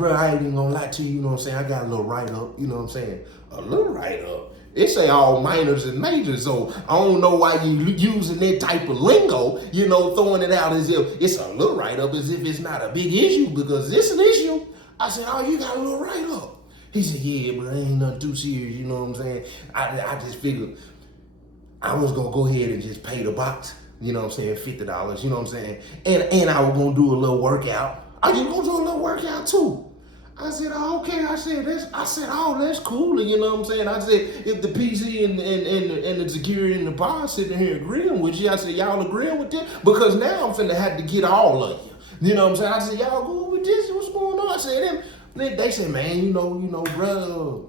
bro, I ain't even gonna lie to you, you know what I'm saying? I got a little write-up, you know what I'm saying? A little write-up. It say all minors and majors, so I don't know why you using that type of lingo, you know, throwing it out as if it's a little write-up, as if it's not a big issue, because it's an issue. I said, oh, you got a little write-up. He said, yeah, but ain't nothing too serious, you know what I'm saying? I just figured I was gonna go ahead and just pay the box, you know what I'm saying, $50, you know what I'm saying? And I was gonna do a little workout. I just gonna do a little workout too. I said, oh, okay. I said, oh, that's cool. And you know what I'm saying? I said, if the PC and the security and the bar sitting here agreeing with you, I said, y'all agreeing with that? Because now I'm finna have to get all of you. You know what I'm saying? I said, y'all go with this? What's going on? I said, they said, man, you know, bro,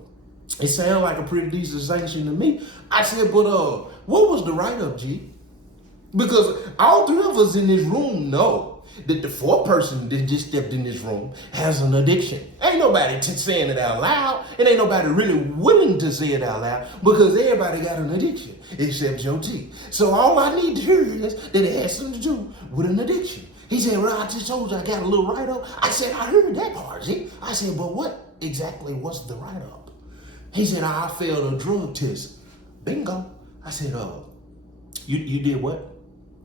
it sounded like a pretty decent sanction to me. I said, but what was the write-up, G? Because all three of us in this room know that the fourth person that just stepped in this room has an addiction. Ain't nobody saying it out loud, and ain't nobody really willing to say it out loud because everybody got an addiction except Joe T. So all I need to hear is that it has something to do with an addiction. He said, well, I just told you I got a little write-up. I said, I heard that part, G. I said, but what exactly was the write-up? He said, I failed a drug test. Bingo. I said, you did what?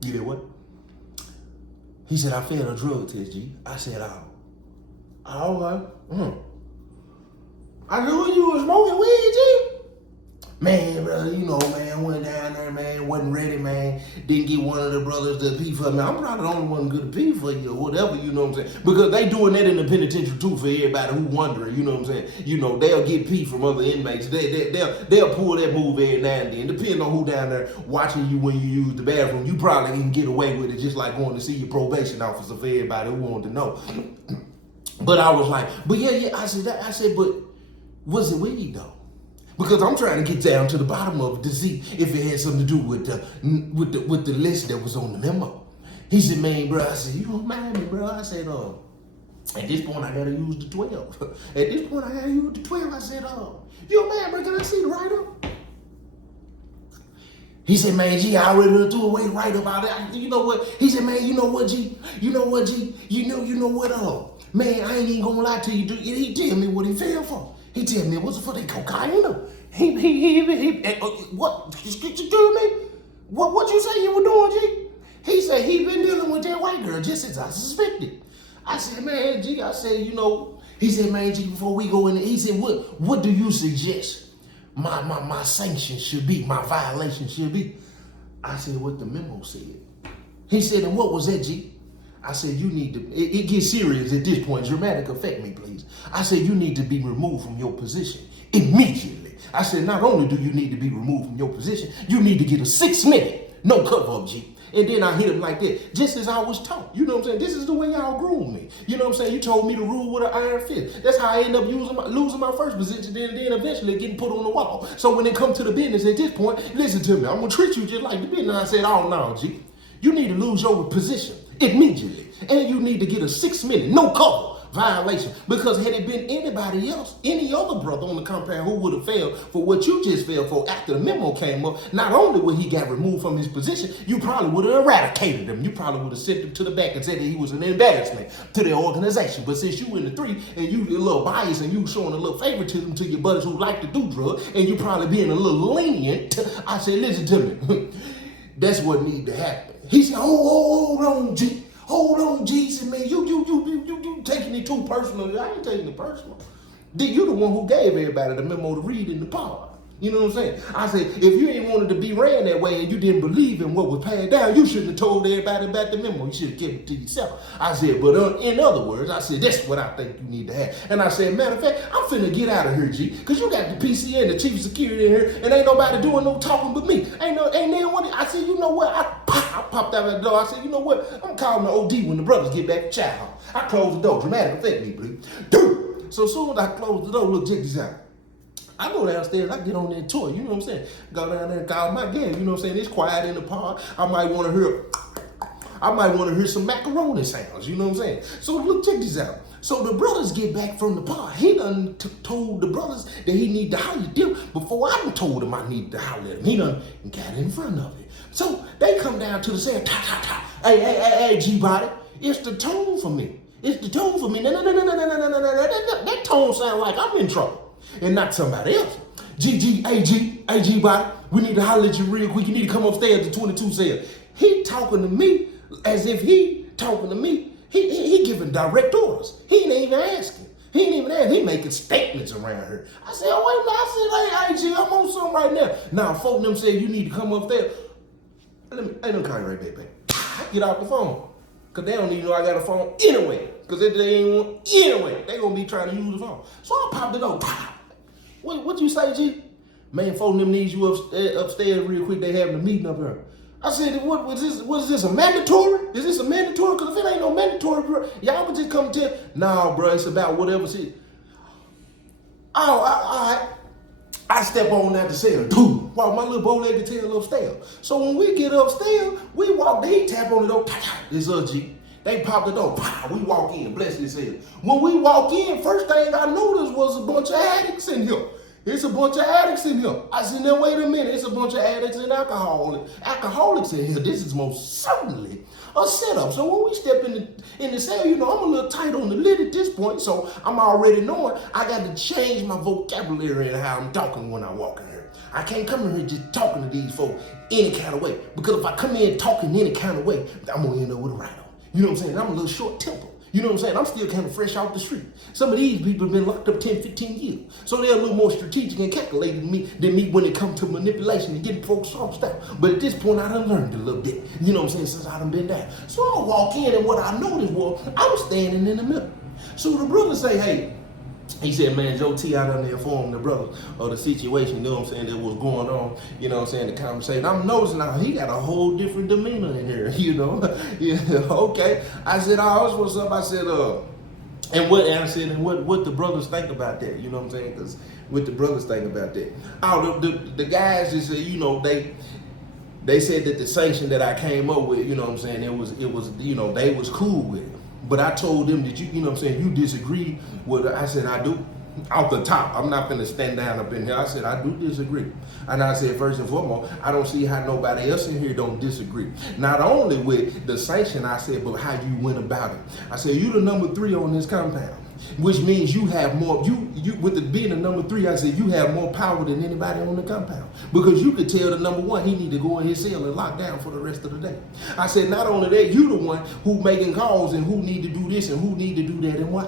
You did what? He said, I failed a drug test, G. I said, all right. I knew you was smoking weed, G. Man, bro, you know, man, went down there, man, wasn't ready, man. Didn't get one of the brothers to pee for me. I'm probably the only one good to pee for you or whatever, you know what I'm saying? Because they doing that in the penitentiary too for everybody who wondering, you know what I'm saying? You know, they'll get pee from other inmates. They'll pull that move every now and then. Depending on who down there watching you when you use the bathroom, you probably can get away with it just like going to see your probation officer for everybody who wanted to know. But I was like, but yeah, I said, but was it weed though? Because I'm trying to get down to the bottom of it to see if it had something to do with the list that was on the memo. He said, man, bro, I said, you don't mind me, bro. I said, at this point, I gotta use the 12. At this point, I gotta use the 12. I said, you don't mind, bro, can I see the write-up? He said, man, G, I already threw away write-up out there. You know what? He said, man, you know what, G? You know what, G? You know what, man, I ain't even gonna lie to you, dude. He tell me what he fell for. He tell me it wasn't for the cocaine. What? Excuse me? What you say you were doing, G? He said he been dealing with that white girl just as I suspected. I said, man, G, I said, you know, he said, man, G, before we go in, he said, what do you suggest my sanction should be, my violation should be? I said, what the memo said. He said, and what was that, G? I said, you need to, it gets serious at this point. Dramatic effect me, please. I said, you need to be removed from your position immediately. I said, not only do you need to be removed from your position, you need to get a 6-minute, no cover-up, G. And then I hit him like that, just as I was taught. You know what I'm saying? This is the way y'all groomed me. You know what I'm saying? You told me to rule with an iron fist. That's how I ended up losing my first position, then eventually getting put on the wall. So when it comes to the business at this point, listen to me. I'm going to treat you just like the business. I said, oh, no, G. You need to lose your position immediately. And you need to get a 6-minute, no cover violation. Because had it been anybody else, any other brother on the compound who would have failed for what you just failed for after the memo came up, not only would he got removed from his position, you probably would have eradicated him. You probably would have sent him to the back and said that he was an embarrassment to the organization. But since you in the 3 and you a little biased and you showing a little favoritism to your buddies who like to do drugs and you probably being a little lenient, I said, listen to me. That's what need to happen. He said, hold on, G. Hold on, G. He said, man, you taking it too personal. I ain't taking it personal. You the one who gave everybody the memo to read in the pod. You know what I'm saying? I said, if you ain't wanted to be ran that way and you didn't believe in what was passed down, you shouldn't have told everybody about the memo. You should have kept it to yourself. I said, but in other words, I said, that's what I think you need to have. And I said, matter of fact, I'm finna get out of here, G, because you got the PC and the chief of security in here, and ain't nobody doing no talking but me. Ain't there one. I said, you know what? I popped out of the door. I said, you know what? I'm calling the OD when the brothers get back to child. I closed the door. Dramatic effect me, please. Dude. So as soon as I closed the door, look, check this out. I go downstairs, I get on that tour, you know what I'm saying? Go down there and call my game, you know what I'm saying? It's quiet in the pod. I might want to hear some macaroni sounds, you know what I'm saying? So look, check this out. So the brothers get back from the pod. He done told the brothers that he need to holler at them before I done told him I need to holler at him. He done got in front of it. So they come down to the side, ta. Hey, G-Body, it's the tone for me. It's the tone for me. No. don't sound like I'm in trouble and not somebody else. AG body, we need to holler at you real quick. You need to come upstairs to 22 cell. He talking to me as if he talking to me. He giving direct orders. He ain't even asking. He ain't even asking. He making statements around here. I said, oh, wait a minute. I said, hey, AG, I'm on something right now. Now, folk them said you need to come upstairs. Let me call you right back, baby. Get off the phone. Because they don't even know I got a phone anyway. Because if they ain't want anyway, they going to be trying to use the phone. So I popped it up. What you say, G? Man, folk them needs you upstairs real quick. They having a meeting up here. I said, what is this, a mandatory? Is this a mandatory? Because if it ain't no mandatory, bro, y'all would just come tell. Nah, bro, it's about whatever shit. Oh, all right. I step on that to cell, dude, while my little bow-legged tail upstairs. So when we get upstairs, we walk, they tap on the door, it's a G. They pop the door, we walk in, bless his head. When we walk in, first thing I noticed was a bunch of addicts in here. It's a bunch of addicts in here. I said, now wait a minute, it's a bunch of addicts and alcoholics in here. This is most certainly a setup. So when we step in the cell, you know, I'm a little tight on the lid at this point, so I'm already knowing I got to change my vocabulary and how I'm talking when I walk in here. I can't come in here just talking to these folks any kind of way, because if I come in talking any kind of way, I'm going to end up with a write-off. You know what I'm saying? I'm a little short-tempered. You know what I'm saying? I'm still kind of fresh off the street. Some of these people have been locked up 10, 15 years. So they're a little more strategic and calculated than me when it comes to manipulation and getting folks off stuff. But at this point, I done learned a little bit. You know what I'm saying? Since I done been there. So I walk in and what I noticed was I was standing in the middle. So the brother say, hey, he said, man, Joe T out on there informed the brother of the situation, you know what I'm saying, that was going on, you know what I'm saying, the conversation. I'm noticing now he got a whole different demeanor in here, you know. Yeah, okay. I said, oh, what's up? I said, and what the brothers think about that, you know what I'm saying? Because what the brothers think about that. Oh, the guys just said, you know, they said that the sanction that I came up with, you know what I'm saying, it was, you know, they was cool with it. But I told them that you know what I'm saying, you disagree with it. I said, I do. Off the top, I'm not gonna stand down up in here. I said, I do disagree. And I said, first and foremost, I don't see how nobody else in here don't disagree. Not only with the sanction, I said, but how you went about it. I said, you the number 3 on this compound, which means you have more, you with it being the number 3, I said, you have more power than anybody on the compound. Because you could tell the number 1, he need to go in his cell and lock down for the rest of the day. I said, not only that, you the one who making calls and who need to do this and who need to do that and why.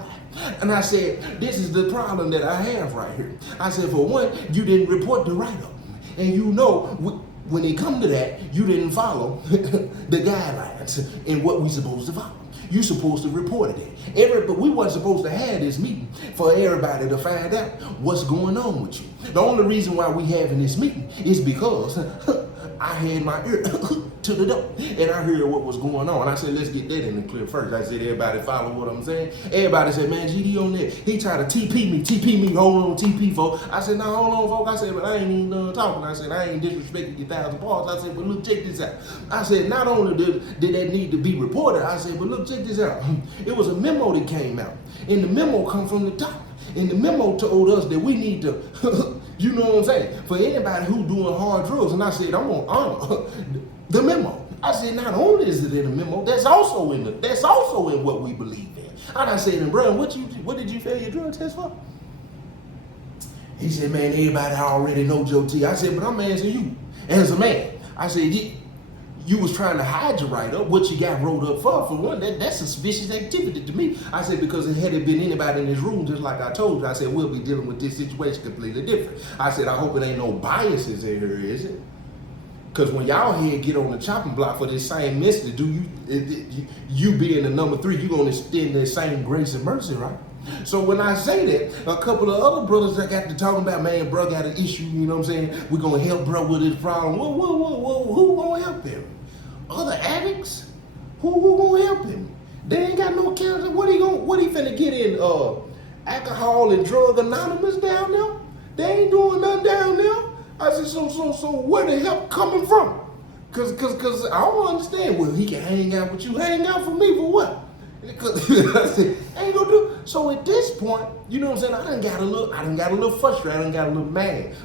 And I said, this is the problem that I have right here. I said, for one, you didn't report the write-up. And you know, when it come to that, you didn't follow the guidelines and what we supposed to follow. You supposed to report it. But we wasn't supposed to have this meeting for everybody to find out what's going on with you. The only reason why we having this meeting is because I had my ear to the door and I heard what was going on. I said, let's get that in the clear first. I said, everybody follow what I'm saying. Everybody said, man, GD on there. He tried to TP me, hold on, TP, folks. I said, no, hold on, folks. I said, but I ain't even done talking. I said, I ain't disrespecting your 1,000 parts. I said, but look, check this out. I said, not only did that need to be reported, I said, but look, check this out. It was a memo that came out. And the memo come from the top. And the memo told us that we need to, you know what I'm saying, for anybody who doing hard drugs. And I said, I'm gonna honor the memo. I said, not only is it in the memo, that's also in what we believe in. And I said, and bro, what did you fail your drug test for? He said, man, everybody already know Joe T. I said, but I'm asking you as a man. I said, you was trying to hide your write-up, what you got wrote up for one, that's suspicious activity to me. I said, because had it been anybody in this room, just like I told you, I said, we'll be dealing with this situation completely different. I said, I hope it ain't no biases in here, is it? Because when y'all here get on the chopping block for this same message, you being the number 3, you're going to extend that same grace and mercy, right? So when I say that, a couple of other brothers that got to talking about, man, bro got an issue, you know what I'm saying? We're going to help bro with his problem. Whoa, who going to help him? Other addicts? Who going to help him? They ain't got no counseling. What he finna get in alcohol and drug anonymous down there? They ain't doing nothing down there. I said, so where the help coming from? Cause I don't understand. Well, he can hang out with you. Hang out for me for what? I said, ain't gonna do. So at this point, you know what I'm saying? I done got a little frustrated. I done got a little mad.